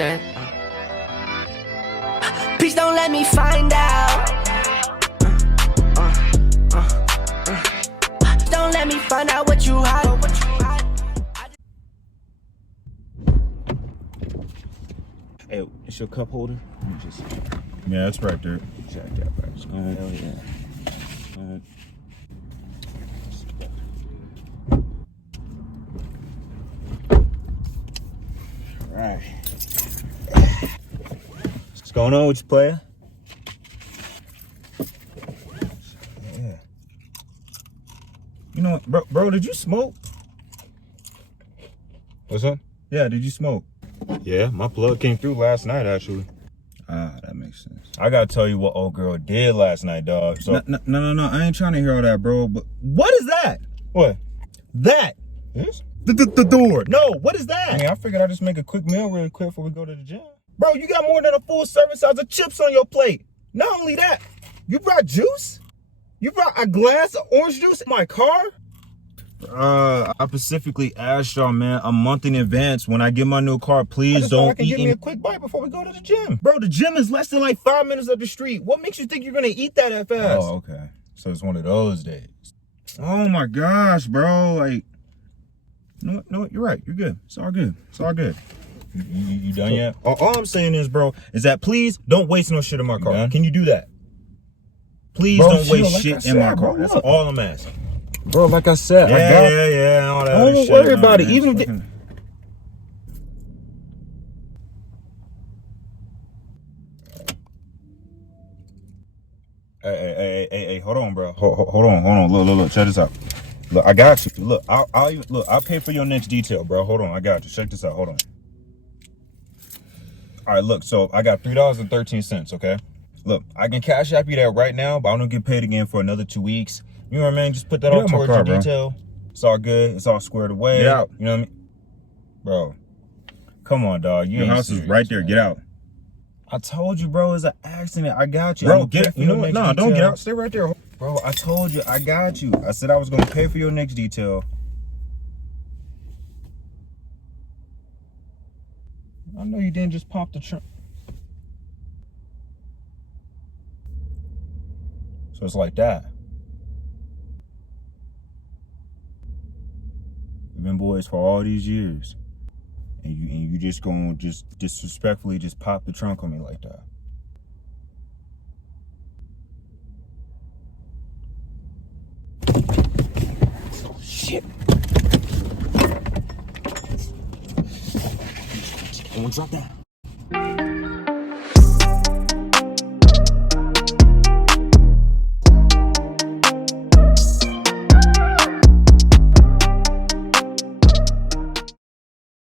said. Please don't let me find out. Don't let me find out what you hide. Hey, it's your cup holder? Let me just... Yeah, it's right there. Check that first. Hell yeah. Alright. What's going on with you, player? Yeah. You know what, bro, did you smoke? What's up? Yeah, did you smoke? Yeah, my plug came through last night, actually. Ah, that makes sense. I gotta tell you what old girl did last night, dog. So No. I ain't trying to hear all that, bro. But what is that? what? That? This? The door. No, what is that? I mean, I figured I'd just make a quick meal really quick before we go to the gym. Bro, you got more than a full serving size of chips on your plate. Not only that, you brought juice? You brought a glass of orange juice in my car? I specifically asked y'all, man, a month in advance. When I get my new car, please don't give me a quick bite before we go to the gym. Bro, the gym is less than like 5 minutes up the street. What makes you think you're gonna eat that fast? Oh, okay. So it's one of those days. Oh my gosh, bro. Like, no, you're right. You're good. It's all good. It's all good. You done yet? All I'm saying is, bro, is that please don't waste no shit in my car. done? Can you do that? Please Bro, don't waste like shit I in my said, car. bro, That's look. all I'm asking. Bro, like I said, Yeah, all that other Don't shit, worry no, about it. man. Even if Fucking- Hey, hold on, bro. Hold on. Look, check this out. Look, I got you. Look, I'll pay for your next detail, bro. Hold on, I got you. Check this out. Hold on. All right, look, so I got $3.13, okay? Look, I can cash app you that right now, but I don't get paid again for another 2 weeks. You know what I mean? Just put that on towards your detail. It's all good. It's all squared away. Get out. You know what I mean? Bro, come on, dog. Your house is right there. Get out. I told you, bro, it's an accident. I got you. Bro, I'm gonna pay for you know your what? next No, don't get detail. out. Stay right there. Bro, I told you, I got you. I said I was gonna pay for your next detail. I know you didn't just pop the trunk. So it's like that. We've been boys for all these years. And you just gonna just disrespectfully just pop the trunk on me like that. Shit. I want to drop that.